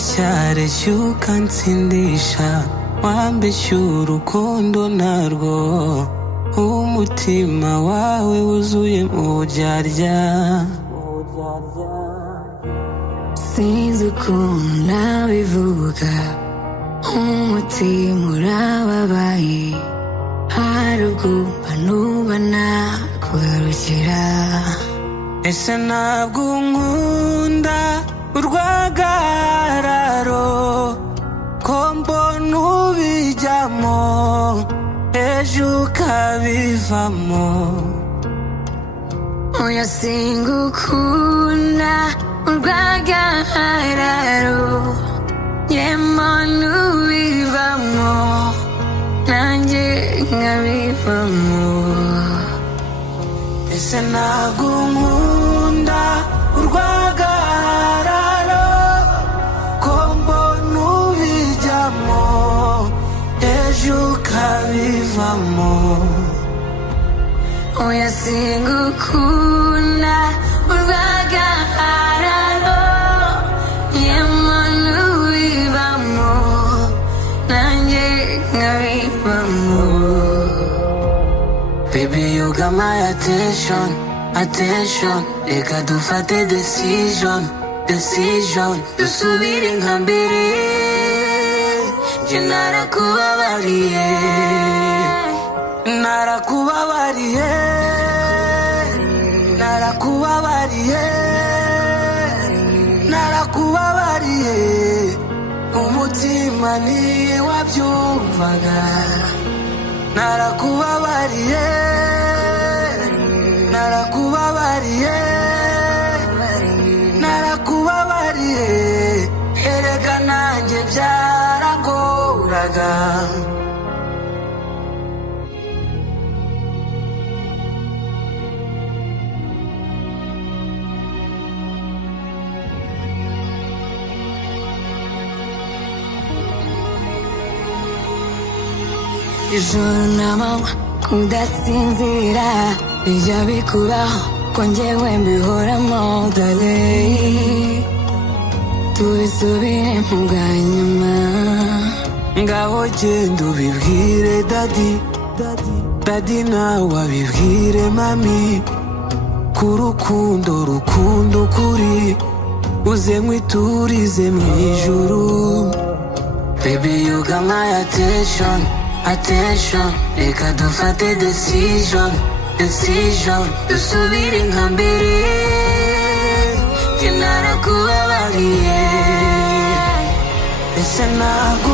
Ureshya ukansindisha, wambeshya urukundo narwo, umutima wawe wuzuye uburyarya. Sinzi ukuntu nabivuga, umutima urababaye, hari ubwo mba numva nakugarukira. Ese ntabwo unkunda urwagararo, ko mbona ubijyamo ejo ukabivamo. Oya singukunda urwagararo, mbona ubivamo nanjye nkabivamo. Ese ntabwo unkunda urwagararo, ko mbona ubijyamo ejo ukabivamo. Oya singukunda urwagararo, mbona ubivamo nanjye nkabivamo. Baby, you got my attention, attention. Reka dufate decision, decision. Dusubire nka mbere, njye narakubabariye, narakubabariye, narakubabariye, narakubabariye. Umutima niwe wabyumvaga. Narakubabariye, narakubabariye, narakubabariye. Erega nanjye byarangoraga. Ijoro n'amanywa kudasinzira bijya bikuraho ko njyewe mbihoramo dale, tubisubiremo bwa nyuma. Ngaho genda ubibwire dadi, dadi nawe abibwire mami, ku rukundo rukundo ukuri, uze nkwiturize mu ijuru. Baby, you got my attention, attention. Reka dufate decision, decision. Dusubire nka mbere, njye narakubabariye. Ese ntabwo